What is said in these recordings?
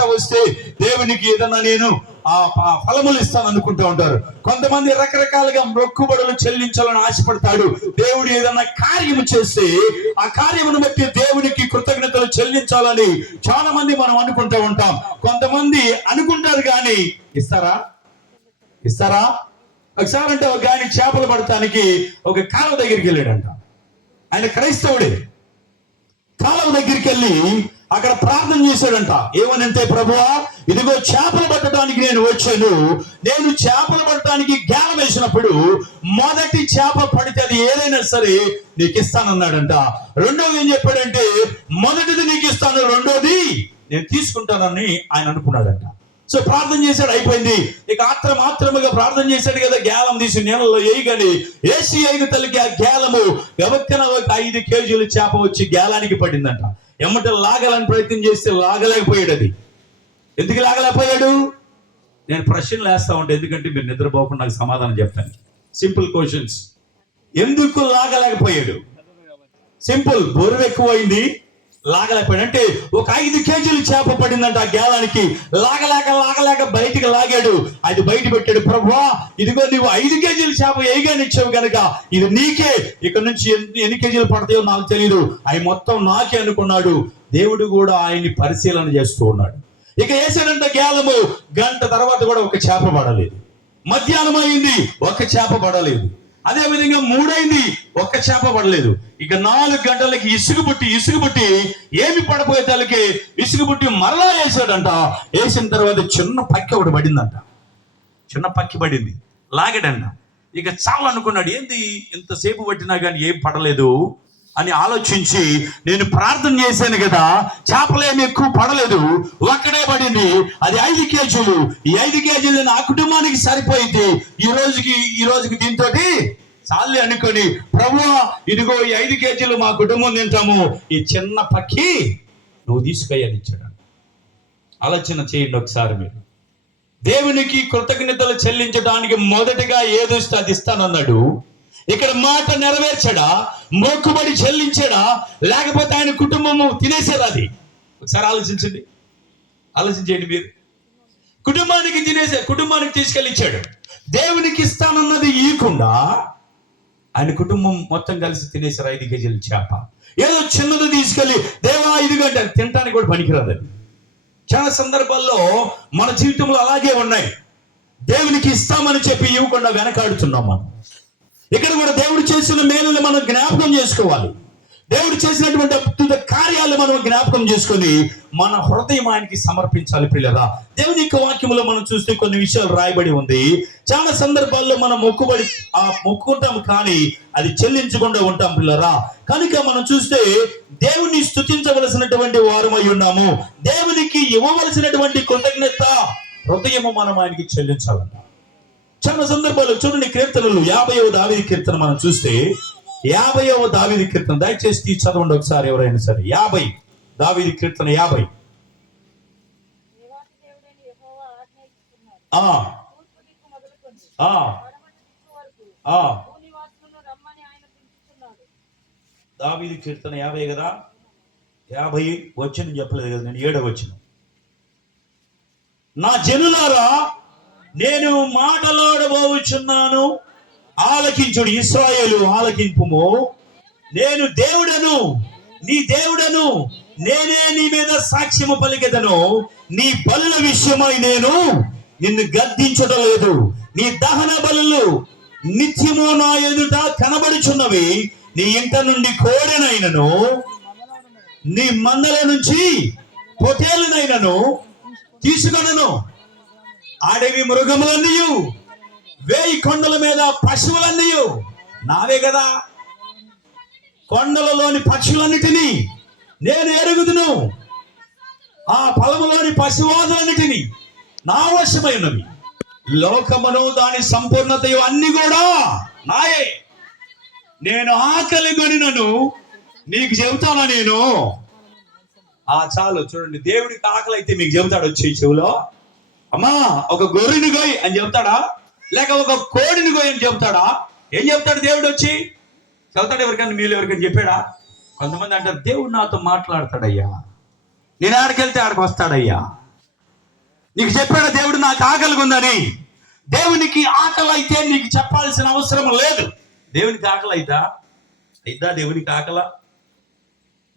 పంట వస్తే దేవునికి ఏదన్నా నేను ఆ ఫలములు ఇస్తాను అనుకుంటూ ఉంటారు. కొంతమంది రకరకాలుగా మొక్కుబడులు చెల్లించాలని ఆశపడతాడు. దేవుడు ఏదన్నా కార్యము చేస్తే ఆ కార్యమును బట్టి దేవునికి కృతజ్ఞతలు చెల్లించాలని చాలా మంది మనం అనుకుంటూ ఉంటాం. కొంతమంది అనుకుంటారు కానీ ఇస్తారా? ఒకసారి అంటే ఒక ఆయన చేపలు పడటానికి ఒక కాలువ దగ్గరికి వెళ్ళాడంట. ఆయన క్రైస్తవుడే. కాలువ దగ్గరికి వెళ్ళి అక్కడ ప్రార్థన చేశాడంట. ఏమనంటే, ప్రభువా, ఇదిగో చేపలు పట్టడానికి నేను వచ్చాను. నేను చేపలు పట్టడానికి గేలం వేసినప్పుడు మొదటి చేప పడితే అది ఏదైనా సరే నీకు ఇస్తానన్నాడంట. రెండోది ఏం చెప్పాడంటే, మొదటిది నీకు ఇస్తాను, రెండోది నేను తీసుకుంటానని ఆయన అనుకున్నాడంట. సో ప్రార్థన చేశాడు, అయిపోయింది. ఇక మాత్రముగా ప్రార్థన చేశాడు కదా, గేలం తీసి నీళ్ళలో వేయగాని ఏసి తల్లికి ఆ గేలము గబక్కన ఒక 5 కేజీల చేప వచ్చి గేలానికి పడిందంట. ఎమ్మట లాగాలని ప్రయత్నం చేస్తే లాగలేకపోయాడు. అది ఎందుకు లాగలేకపోయాడు? నేను ప్రశ్నలు వేస్తా ఉంటాను, ఎందుకంటే మీరు నిద్రపోకుండా నాకు సమాధానం చెప్తాను. Simple questions. ఎందుకు లాగలేకపోయాడు? సింపుల్, బరువు ఎక్కువైంది, లాగలేకపోయాడు. అంటే ఒక 5 కేజీల చేప పడిందంట ఆ గేలానికి. లాగలేక బయటికి లాగాడు. అది బయట పెట్టాడు. ప్రభువా, ఇదిగో నువ్వు 5 కేజీల చేప వేయగానిచ్చావు కనుక ఇది నీకే. ఇక్కడ నుంచి ఎన్ని కేజీలు పడతాయో నాకు తెలియదు, అవి మొత్తం నాకే అనుకున్నాడు. దేవుడు కూడా ఆయన్ని పరిశీలన చేస్తూ ఉన్నాడు. ఇక వేసాడంట గేలము. గంట తర్వాత కూడా ఒక చేప పడలేదు. మధ్యాహ్నం అయింది, ఒక చేప పడలేదు. అదే విధంగా 3 అయింది, ఒక్క చేప పడలేదు. ఇక 4 గంటలకి ఇసుగుబుట్టి ఏమి పడపోయే తలకి ఇసుగుబుట్టి మరలా వేసాడంట. వేసిన తర్వాత చిన్న పక్కి ఒకటి పడిందంట. చిన్న పక్కి పడింది, లాగాడంట. ఇక చాలా అనుకున్నాడు, ఏంది ఇంతసేపు పట్టినా కానీ ఏం పడలేదు అని ఆలోచించి, నేను ప్రార్థన చేశాను కదా, చేపలేమి ఎక్కువ పడలేదు, ఒక్కడే పడింది, అది 5 కేజీలు. ఈ 5 కేజీలు నా కుటుంబానికి సరిపోయింది. ఈ రోజుకి దీంతో చాలు అనుకొని, ప్రభువా, ఇదిగో ఈ 5 కేజీలు మా కుటుంబం తింటాము, ఈ చిన్న పక్కి నువ్వు తీసుకెయ్యని ఇచ్చాడు. ఆలోచన చేయండి ఒకసారి మీరు. దేవునికి కృతజ్ఞతలు చెల్లించడానికి మొదటిగా ఏదొస్తే అది ఇస్తానన్నాడు. ఇక్కడ మాట నెరవేర్చాడా? మొక్కుబడి చెల్లించాడా? లేకపోతే ఆయన కుటుంబము తినేసారు? అది ఒకసారి ఆలోచించండి మీరు. కుటుంబానికి తీసుకెళ్ళి ఇచ్చాడు. దేవునికి ఇస్తానన్నది ఇవ్వకుండా ఆయన కుటుంబం మొత్తం కలిసి తినేసారు 5 కేజీల చేప. ఏదో చిన్నది తీసుకెళ్ళి, దేవా ఇదిగో అంటే తినడానికి కూడా పనికిరాదు. అది చాలా సందర్భాల్లో మన జీవితంలో అలాగే ఉన్నాయి. దేవునికి ఇస్తామని చెప్పి ఇవ్వకుండా వెనకాడుతున్నాం మనం. ఇక్కడ కూడా దేవుడు చేసిన మేలుని మనం జ్ఞాపకం చేసుకోవాలి. దేవుడు చేసినటువంటి అద్భుత కార్యాలు మనం జ్ఞాపకం చేసుకొని మన హృదయం ఆయనకి సమర్పించాలి. పిల్లరా, దేవుని యొక్క వాక్యంలో మనం చూస్తే కొన్ని విషయాలు రాయబడి ఉంది. చాలా సందర్భాల్లో మనం మొక్కుకుంటాం కానీ అది చెల్లించకుండా ఉంటాం పిల్లరా. కనుక మనం చూస్తే దేవుని స్తుతించవలసినటువంటి వారమై ఉన్నాము. దేవునికి ఇవ్వవలసినటువంటి కృతజ్ఞత హృదయము మనం ఆయనకి చెల్లించాలంట. చాలా సందర్భాలు చూడండి, కీర్తనలు 50వ దావీదు కీర్తన మనం చూస్తే, 50వ దావీదు కీర్తన దయచేసి చదవండి ఒకసారి ఎవరైనా సరే. 50 దావీదు కీర్తన 50. దావీదు కీర్తన 50 కదా. 50 వచనం చెప్పలేదు కదా, నేను 7వ వచనం. నా జనులారా, నేను మాటలాడబోచున్నాను, ఆలకించుడు. ఇశ్రాయేలు ఆలకింపుము. నేను దేవుడను, నీ దేవుడను, నేనే నీ మీద సాక్ష్యము పలికెదను. నీ బలుల విషయమై నేను నిన్ను గద్దించడం లేదు. నీ దహన బలులు నిత్యము నా ఎదుట కనబడుచున్నవి. నీ ఇంట నుండి కోడెనైనను, నీ మందల నుంచి పొటేలునైనను తీసుకొనను. అడవి మృగములన్నీయు, 1000 కొండల మీద పశువులన్నీయు నావే కదా. కొండలలోని పక్షులన్నిటినీ నేను ఎరుగుదును, ఆ పొలములోని పశువాదులన్నిటినీ నా వశమైనవి. లోకమును దాని సంపూర్ణతయు అన్ని కూడా నాయే. నేను ఆకలి గొనినను నీకు చెబుతానా నేను. చాలు చూడండి, దేవుడికి ఆకలి అయితే మీకు చెబుతాడు వచ్చి చెవులో, అమ్మా ఒక గొర్రెని గోయ్ అని చెప్తాడా? లేక ఒక కోడిని గోయ్ అని చెప్తాడా? ఏం చెప్తాడు దేవుడు వచ్చి? చెబుతాడు ఎవరికైనా, మీరు ఎవరికైనా చెప్పాడా? కొంతమంది అంటారు, దేవుడు నాతో మాట్లాడతాడయ్యా, నేను ఆడికెళ్తే ఆడికి వస్తాడయ్యా. నీకు చెప్పాడు దేవుడు నాకు ఆకలిగా ఉందని. దేవునికి ఆకలి అయితే నీకు చెప్పాల్సిన అవసరం లేదు. దేవునికి ఆకలి అయిద్దా దేవునికి ఆకల?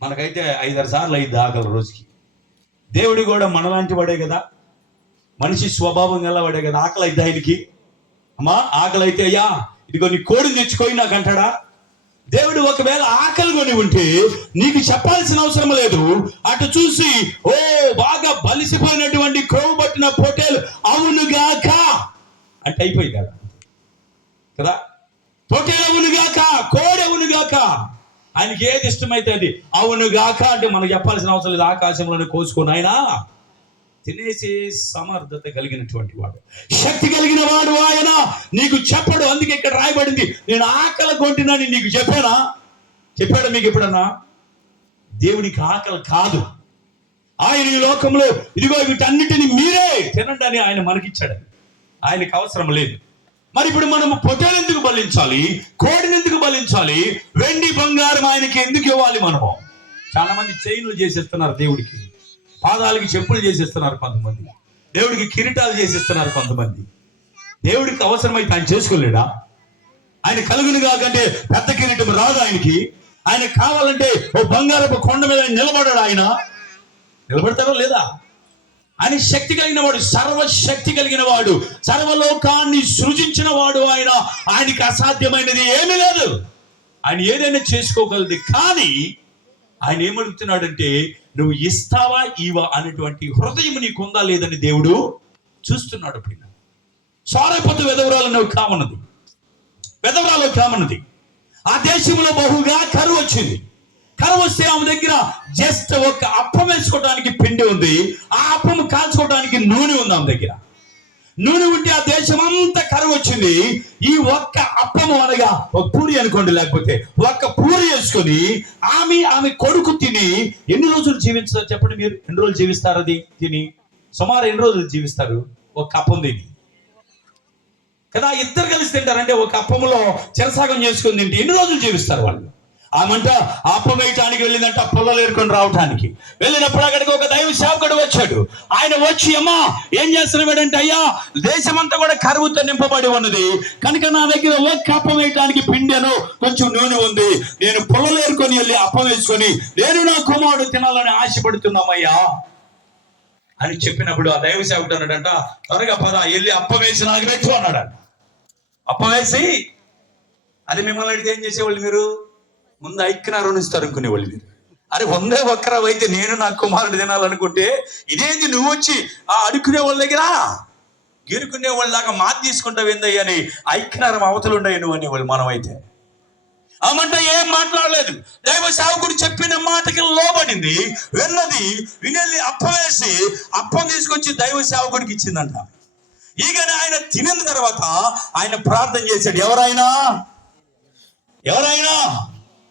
మనకైతే 5-6 సార్లు అయిద్ది ఆకలి రోజుకి. దేవుడు కూడా మనలాంటి వాడే కదా, మనిషి స్వభావం గల వాడే కదా. ఆకలి అయిద్దా ఆయనకి? అమ్మా ఆకలి అయితే అయ్యా ఇదిగో నీ కోడిని తెచ్చుకొని నాకు అంటాడా? దేవుడు ఒకవేళ ఆకలి కొని ఉంటే నీకు చెప్పాల్సిన అవసరం లేదు. అటు చూసి ఓ బాగా బలిసిపోయినటువంటి క్రొవ్వు పట్టిన పొట్టేలు అవునుగాక అంటే అయిపోయింది కదా. పొట్టేలు అవునుగాక, కోడి అవునుగాక. ఆయనకి ఏది ఇష్టమైతే అది అవునుగాక అంటే మనకు చెప్పాల్సిన అవసరం లేదు. ఆకాశంలోనే కోసుకొని ఆయన తినేసే సమర్థత కలిగినటువంటి వాడు, శక్తి కలిగిన వాడు ఆయన. నీకు చెప్పడు. అందుకే ఇక్కడ రాయబడింది, నేను ఆకలి కొంటున్నాను నీకు చెప్పాడు మీకు ఎప్పుడన్నా? దేవునికి ఆకలి కాదు. ఆయన ఈ లోకంలో ఇదిగో వీటన్నిటిని మీరే తినండి అని ఆయన మనకిచ్చాడు. ఆయనకు అవసరం లేదు. మరి ఇప్పుడు మనము పొట్టేలు ఎందుకు బలించాలి? కోడిని ఎందుకు బలించాలి? వెండి బంగారం ఆయనకి ఎందుకు ఇవ్వాలి? మనము చాలా మంది చైన్లు చేసేస్తున్నారు దేవుడికి, పాదాలకి చెప్పులు చేసేస్తున్నారు కొంతమంది, దేవుడికి కిరీటాలు చేసేస్తున్నారు కొంతమంది. దేవుడికి అవసరమైతే ఆయన చేసుకోలేడా? ఆయన కలుగును కాకంటే పెద్ద కిరీటం రాదు ఆయనకి. ఆయన కావాలంటే ఓ బంగారపు కొండ మీద నిలబడాడు. ఆయన నిలబడతారో లేదా? ఆయన శక్తి కలిగిన వాడు, సర్వశక్తి కలిగిన వాడు, సర్వలోకాన్ని సృజించిన వాడు ఆయన. ఆయనకి అసాధ్యమైనది ఏమీ లేదు. ఆయన ఏదైనా చేసుకోగలదు. కానీ ఆయన ఏమడుగుతున్నాడంటే నువ్వు ఇస్తావా ఇవా అనేటువంటి హృదయం నీకుందా లేదని దేవుడు చూస్తున్నాడు. ఇప్పుడు సారైపోతూ వెదవరాలు కామన్నది. ఆ దేశంలో బహుగా కరువు వచ్చింది. కరువు వస్తే ఆమె దగ్గర జస్ట్ ఒక అప్పం వేసుకోవడానికి పిండి ఉంది, ఆ అప్పం కాల్చుకోవడానికి నూనె ఉంది ఆమె దగ్గర. నూనె ఉంటే ఆ దేశం అంతా కరువు వచ్చింది. ఈ ఒక్క అప్పము అనగా ఒక పూరి అనుకోండి, లేకపోతే ఒక్క పూరి వేసుకొని ఆమె కొడుకు తిని ఎన్ని రోజులు జీవించారు చెప్పండి మీరు? ఎన్ని రోజులు జీవిస్తారు అది తిని? సుమారు ఎన్ని రోజులు జీవిస్తారు ఒక అప్పం తిని కదా? ఇద్దరు కలిసి తింటారంటే ఒక అప్పములో చెరసాగం చేసుకుని తింటే ఎన్ని రోజులు జీవిస్తారు వాళ్ళు? ఆమంట అప్పం వేయటానికి వెళ్ళిందంట, పొల్లలు ఏరుకొని రావటానికి వెళ్ళినప్పుడు అక్కడికి ఒక దైవ సేవకుడు వచ్చాడు. ఆయన వచ్చి అమ్మా ఏం చేస్తున్నాడంటే, అయ్యా దేశమంతా కూడా కరువుతో నింపబడి ఉన్నది కనుక నా దగ్గర ఒక్క అప్పం వేయటానికి పిండెను, కొంచెం నూనె ఉంది, నేను పొల్లలు ఏరుకొని వెళ్ళి అప్పం వేసుకొని నేను నా కుమారుడు తినాలని ఆశపడుతున్నామయ్యా అని చెప్పినప్పుడు ఆ దైవ సేవకుడు అన్నాడంట, త్వరగా పద వెళ్ళి అప్పం వేసి నాకు పెట్టు అన్నాడు. అప్పం వేసి అది మిమ్మల్ని అడిగితే ఏం చేసేవాళ్ళు మీరు? ముందు ఐక్యనారు ఇస్తారు అనుకునేవాళ్ళు మీరు. అరే వందే ఒక్కరావు అయితే నేను నా కుమారుడు తినాలనుకుంటే ఇదేంది నువ్వు వచ్చి ఆ అడుక్కునే వాళ్ళ దగ్గర గీరుకునే వాళ్ళలాగా మాది తీసుకుంటావు ఏందయ్యని ఐక్యనారం అవతలు ఉండవు నువ్వు అనేవాళ్ళు. మనమైతే ఆమంట ఏం మాట్లాడలేదు. దైవ సేవకుడు చెప్పిన మాటకి లోబడింది, వినెళ్ళి అప్పం వేసి అప్పం తీసుకొచ్చి దైవ సేవకుడికి ఇచ్చిందంట. ఈగని ఆయన తినిన తర్వాత ఆయన ప్రార్థన చేశాడు. ఎవరైనా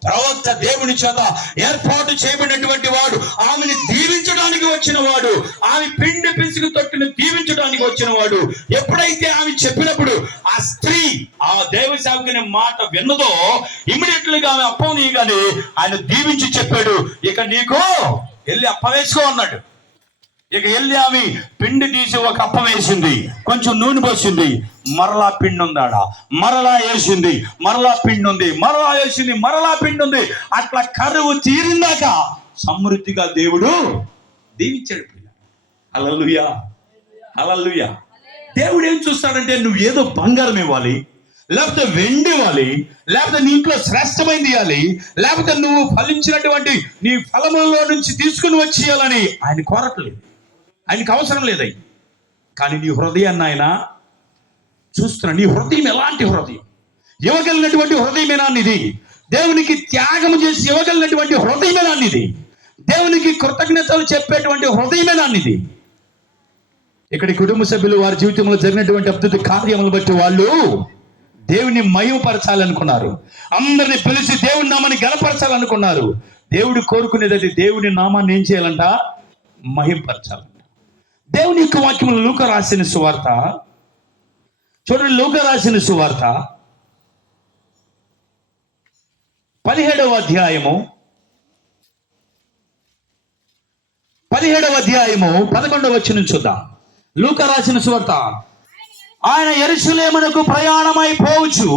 ప్రవక్త దేవుని చేత ఏర్పాటు చేయబడినటువంటి వాడు, ఆమెను దీవించడానికి వచ్చిన వాడు, ఆమె పిండి పిసుకు తొట్టును దీవించడానికి వచ్చిన వాడు. ఎప్పుడైతే ఆమె చెప్పినప్పుడు ఆ స్త్రీ ఆ దైవ సేవకుని మాట విన్నదో ఇమ్మీడియట్లీ గా ఆమె అప్పం నీగానే ఆయన దీవించి చెప్పాడు, ఇక నీకు వెళ్ళి అప్పం వేసుకో అన్నాడు. ఇక వెళ్ళి ఆమె పిండి తీసి ఒక అప్పం వేసింది, కొంచెం నూనె పోసింది, మరలా పిండి ఉందాడ, మరలా వేసింది, మరలా పిండి ఉంది, మరలా వేసింది, మరలా పిండి ఉంది. అట్లా కరువు తీరిందాక సమృద్ధిగా దేవుడు దీవించాడు. హల్లెలూయా, హల్లెలూయా. దేవుడు ఏం చూస్తాడంటే నువ్వు ఏదో బంగారం ఇవ్వాలి, లేకపోతే వెండి ఇవ్వాలి, లేకపోతే నీ ఇంట్లో శ్రేష్టమైనది ఇవ్వాలి, లేకపోతే నువ్వు ఫలించినటువంటి నీ ఫలములలో నుంచి తీసుకుని వచ్చి ఇవ్వాలని ఆయన కోరట్లేదు. ఆయనకు అవసరం లేదు. కానీ నీ హృదయాన్ని ఆయన చూస్తున్నాడు. నీ హృదయం ఎలాంటి హృదయం? ఇవ్వగలిగినటువంటి హృదయమేనా ఇది? దేవునికి త్యాగం చేసి ఇవ్వగలిగినటువంటి హృదయమేనా ఇది? దేవునికి కృతజ్ఞతలు చెప్పేటువంటి హృదయమేనా ఇది? ఇక్కడి కుటుంబ సభ్యులు వారి జీవితంలో జరిగినటువంటి అద్భుత కార్యములను బట్టి వాళ్ళు దేవుని మహిమపరచాలనుకున్నారు. అందరిని పిలిచి దేవుని నామాన్ని గణపరచాలనుకున్నారు. దేవుడు కోరుకునేది అది. దేవుని నామాన్ని ఏం చేయాలంట? మహిమపరచాలంట. దేవుని యొక్క వాక్యములు లూకా రాసిన సువార్త చూడండి. లూకా రాసిన సువార్త 17వ అధ్యాయము 11వ వచనం చూద్దాం. లూకా రాసిన సువార్త. ఆయన యెరూషలేమునకు ప్రయాణమై పోవచ్చు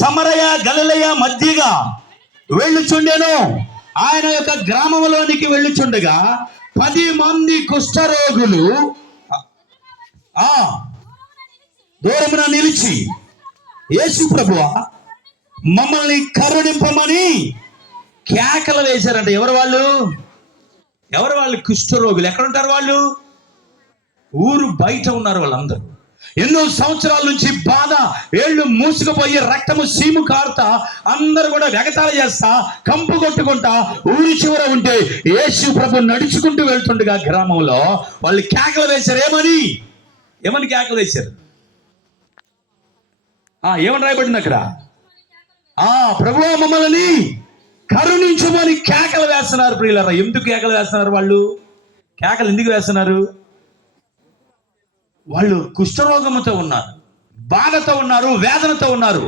సమరయ గలిలయ మధ్యగా వెళ్ళుచుండెను. ఆయన యొక్క గ్రామంలోనికి వెళ్ళుచుండగా 10 మంది కుష్ఠరోగులు దూరమున నిలిచి, యేసు ప్రభువా మమ్మల్ని కరుణింపమని కేకలు వేశారంట. ఎవరు వాళ్ళు? కుష్ఠరోగులు. ఎక్కడ ఉంటారు వాళ్ళు? ఊరు బయట ఉన్నారు వాళ్ళందరూ. ఎన్నో సంవత్సరాల నుంచి బాధ, ఏళ్ళు మూసుకుపోయి రక్తము సీము కారుతా అందరూ కూడా వెగతాళ చేస్తా కంపు కొట్టుకుంటా ఊరి చివర ఉంటే యేసు ప్రభు నడుచుకుంటూ వెళ్తుండగా గ్రామంలో వాళ్ళు కేకలు వేశారు. ఏమని కేకలు వేశారు? ఏమని రాయబడింది అక్కడ? ప్రభువా మమ్మల్ని కరుణించుమని కేకలు వేస్తున్నారు. ప్రియులారా, ఎందుకు కేకలు వేస్తున్నారు వాళ్ళు? కేకలు ఎందుకు వేస్తున్నారు? వాళ్ళు కుష్ఠరోగంతో ఉన్నారు, బాధతో ఉన్నారు, వేదనతో ఉన్నారు.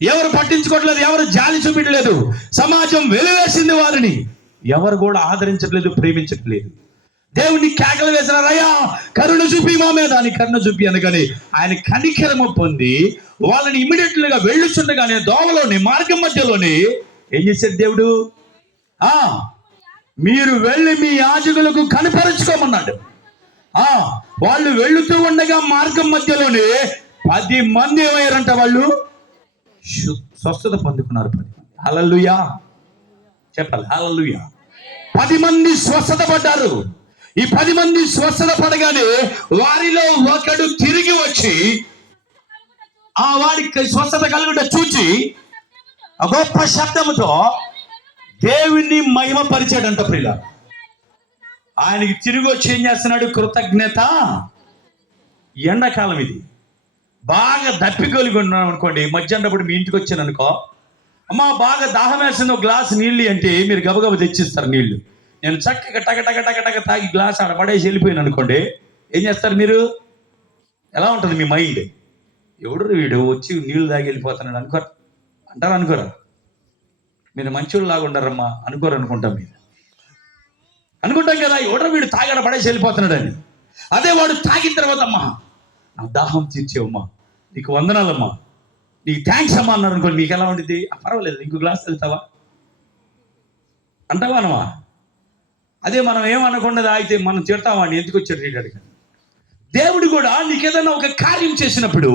ఎవరు పట్టించుకోవట్లేదు, ఎవరు జాలి చూపించలేదు. సమాజం వెలివేసింది వారిని. ఎవరు కూడా ఆదరించట్లేదు, ప్రేమించట్లేదు. దేవుని కేకలు వేసినారు, అయ్యా కరుణ చూపి మా మీద అని. కరుణ చూపి అనగానే ఆయన కనికరము పొంది వాళ్ళని ఇమ్మీడియట్లుగా వెళ్ళుచుండగానే దోవలోని మార్గం మధ్యలోనే ఏం చేశాడు దేవుడు? మీరు వెళ్ళి మీ యాజకులకు కనపరుచుకోమన్నాడు. వాళ్ళు వెళుతూ ఉండగా మార్గం మధ్యలోనే 10 మంది ఏమయ్యారంట? వాళ్ళు స్వస్థత పొందుకున్నారు. 10 మంది. హల్లెలూయా చెప్పాలి. హల్లెలూయా. 10 మంది స్వస్థత పడ్డారు. ఈ 10 మంది స్వస్థత పడగానే వారిలో ఒకడు తిరిగి వచ్చి వాడికి స్వస్థత కలుగుట చూచి గొప్ప శబ్దముతో దేవుణ్ణి మహిమ పరిచాడంట. ప్రియుల, ఆయనకి తిరిగి వచ్చి ఏం చేస్తున్నాడు? కృతజ్ఞత. ఎండాకాలం ఇది, బాగా దప్పికొలిగి ఉన్నాం అనుకోండి. మధ్యాహ్నప్పుడు మీ ఇంటికి వచ్చాను అనుకో, అమ్మా బాగా దాహం వేసింది, ఒక గ్లాస్ నీళ్ళు అంటే మీరు గబగబ తెచ్చిస్తారు నీళ్లు. నేను చక్కగా టక తాగి గ్లాస్ ఆడ పడేసి వెళ్ళిపోయాను అనుకోండి, ఏం చేస్తారు మీరు? ఎలా ఉంటుంది మీ మైండ్? ఎవడు వీడు వచ్చి నీళ్లు తాగి వెళ్ళిపోతున్నాడు అనుకోరా? మీరు మంచోళ్ళు లాగా ఉండరమ్మా అనుకుంటాం. మీరు అనుకుంటాం కదా, ఎవడో వీడు తాగడ పడేసి వెళ్ళిపోతున్నాడు అని. అదే వాడు తాగిన తర్వాత, అమ్మా నా దాహం తీర్చేవమ్మా, నీకు వందనాలమ్మా, నీకు థ్యాంక్స్ అమ్మా అన్నారు అనుకోండి, మీకు ఎలా ఉంటుంది? పర్వాలేదు, ఇంకో గ్లాస్ వెళ్తావా అంటావా అనమా? అదే మనం ఏమనకుండా అయితే మనం తిడతామని, ఎందుకు వచ్చాడు రీడర్. దేవుడు కూడా నీకేదైనా ఒక కార్యం చేసినప్పుడు,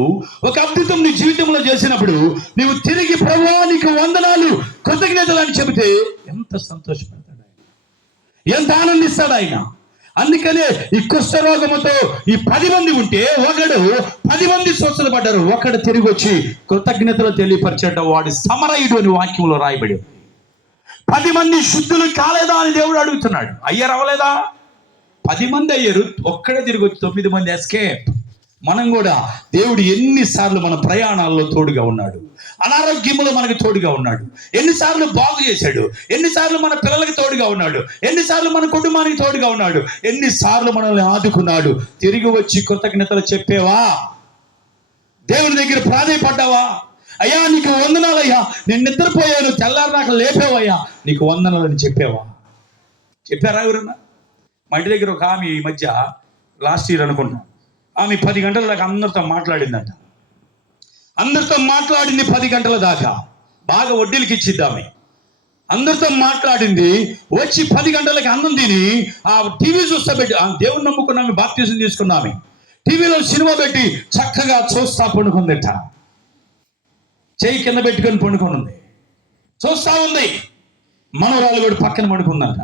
ఒక అద్భుతం నీ జీవితంలో చేసినప్పుడు నీవు తిరిగి ప్రభువా నీకు వందనాలు, కృతజ్ఞతలు అని చెబితే ఎంత సంతోషపడతాడు ఆయన, ఎంత ఆనందిస్తాడు ఆయన. అందుకనే ఈ కుష్ఠరోగముతో ఈ 10 మంది ఉంటే 10 మంది స్వస్థత పడ్డారు. ఒకడు తిరిగి వచ్చి కృతజ్ఞతలు తెలియపరిచేట వాడు సమరయుడు అని వాక్యంలో రాయబడి. 10 మంది శుద్ధులు కాలేదా అని దేవుడు అడుగుతున్నాడు. అయ్యారు, అవ్వలేదా? 10 మంది అయ్యారు, ఒక్కడే తిరిగి వచ్చి 9 మంది ఎస్కేప్. మనం కూడా దేవుడు ఎన్నిసార్లు మన ప్రయాణాల్లో తోడుగా ఉన్నాడు, అనారోగ్యంలో మనకు తోడుగా ఉన్నాడు, ఎన్నిసార్లు బాగు చేశాడు, ఎన్నిసార్లు మన పిల్లలకి తోడుగా ఉన్నాడు, ఎన్నిసార్లు మన కుటుంబానికి తోడుగా ఉన్నాడు, ఎన్నిసార్లు మనల్ని ఆదుకున్నాడు. తిరిగి వచ్చి కృతజ్ఞతలు చెప్పేవా? దేవుని దగ్గర ప్రాధేయపడ్డావా? అయ్యా నీకు వందనాలయ్యా, నేను నిద్రపోయాను, తెల్లారి నాకు లేపేవయ్యా, నీకు వందనాలని చెప్పారా ఎవరన్నా? మా ఇంటి దగ్గర ఒక ఆమె ఈ మధ్య లాస్ట్ ఇయర్ అనుకుంటా, ఆమె 10 గంటల దాకా అందరితో మాట్లాడిందంట. అందరితో మాట్లాడింది 10 గంటల దాకా. బాగా వడ్డీలకి ఇచ్చిద్ది ఆమె. అందరితో మాట్లాడింది. వచ్చి 10 గంటలకి అన్నం తిని టీవీ చూస్తా పెట్టి, దేవుని నమ్ముకున్నామే, బాప్తిజం తీసుకున్నామే, టీవీలో సినిమా పెట్టి చక్కగా చూస్తా పండుకుందట. చెయ్యి కింద పెట్టుకొని పండుకొని ఉంది, చూస్తా ఉంది. మనవరాలు కూడా పక్కన పండుకుందంట.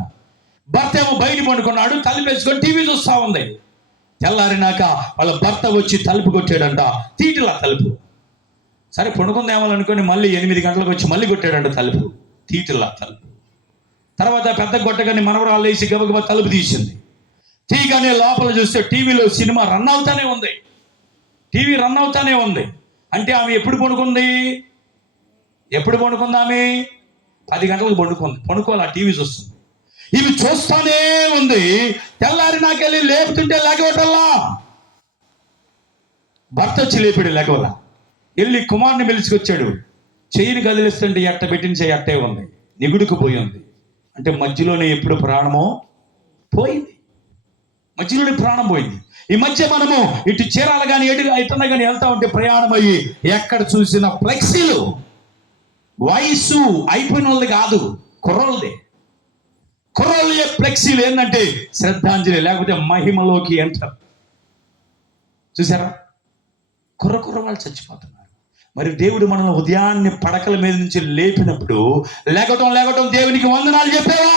భర్త ఏమో బయట పండుకున్నాడు, తలుపు వేసుకొని టీవీ చూస్తా ఉంది. తెల్లారినాక వాళ్ళ భర్త వచ్చి తలుపు కొట్టాడంట, తీటిలా తలుపు. సరే పండుకుందేమో అనుకొని మళ్ళీ 8 గంటలకు వచ్చి మళ్ళీ కొట్టాడంట తలుపు, తీటిలా తలుపు. తర్వాత పెద్ద కొట్టగానే మనవరాలు వేసి గబగబా తలుపు తీసింది. తీగానే లోపల చూస్తే టీవీలో సినిమా రన్ అవుతానే ఉంది. టీవీ రన్ అవుతానే ఉంది. అంటే ఆమె ఎప్పుడు పడుకుంది ఆమె? 10 గంటలకు పడుకోవాలి, టీవీ చూస్తుంది. ఇవి చూస్తానే ఉంది. తెల్లారి నాకెళ్ళి లేపుతుంటే లేకవటల్లా. భర్త వచ్చి లేపాడు, లేకవలా. వెళ్ళి కుమారుని పిలుచుకొచ్చాడు. చెయ్యిని కదిలిస్తుంటే ఎట్ట పెట్టిన చెయ్యి అట్టే ఉంది, నిగుడుకు పోయి ఉంది. అంటే మధ్యలోనే ఎప్పుడు ప్రాణమో పోయింది. మధ్యలోనే ప్రాణం పోయింది. ఈ మధ్య మనము ఇటు చీరాల కానీ ఎటున్నా కానీ వెళ్తా ఉంటే ప్రయాణం అయ్యి ఎక్కడ చూసిన ఫ్లెక్సీలు వయసు అయిపోయిన వాళ్ళది కాదు, కుర్రోళ్ళదే. కుర్రోళ్ళే ఫ్లెక్సీలు ఏంటంటే శ్రద్ధాంజలి, లేకపోతే మహిమలోకి ఎంటర్. చూసారా, కుర్ర వాళ్ళు చచ్చిపోతున్నారు. మరి దేవుడు మనల్ని ఉదయాన్నే పడకల మీద నుంచి లేపినప్పుడు లేకటం దేవునికి వందనాలు చెప్పేవా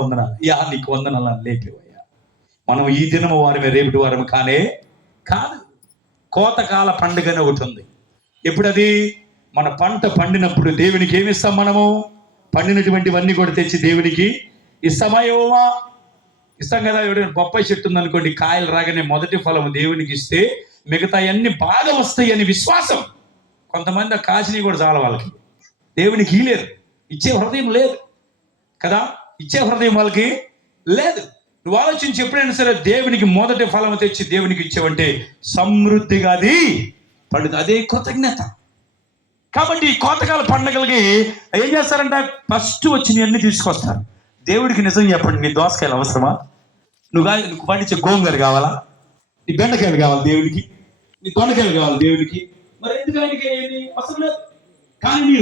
వందనాలు? నీకు వందనాలు అని లేపేవయ్యా. మనం ఈ దినము వారమే, రేపటి వారము కానే కాదు. కోతకాల పండుగ అని ఒకటి ఉంది. ఎప్పుడది? మన పంట పండినప్పుడు దేవునికి ఏమి ఇస్తాం? మనము పండినటువంటివన్నీ కూడా తెచ్చి దేవునికి ఇస్తామా? ఇవ్వమా? ఇస్తాం కదా. ఎవరైనా బొప్పాయి చెట్టు ఉందనుకోండి, కాయలు రాగానే మొదటి ఫలం దేవునికి ఇస్తే మిగతా అన్ని బాగా వస్తాయి అని విశ్వాసం. కొంతమంది ఆ కాసిని కూడా చాలా వాళ్ళకి దేవునికి ఇయ్యలేరు, ఇచ్చే హృదయం లేదు కదా. ఇచ్చే హృదయం వాళ్ళకి లేదు. నువ్వు ఆలోచించి ఎప్పుడైనా సరే దేవునికి మొదటి ఫలం తెచ్చి దేవునికి ఇచ్చావంటే సమృద్ధిగా అది పండుగ, అదే కృతజ్ఞత. కాబట్టి ఈ కోతకాల పండుగలకి ఏం చేస్తారంటే ఫస్ట్ వచ్చి అన్ని తీసుకొస్తారు. దేవుడికి నిజం చెప్పండి, నీ దోసకాయలు అవసరమా? నువ్వు పండించే గోంగూర కావాలా? నీ బెండకాయలు కావాలి దేవుడికి, నీ దొండకాయలు కావాలి దేవుడికి. మరి ఎందుకు ఆయనకి అవసరం లేదు. కానీ నీ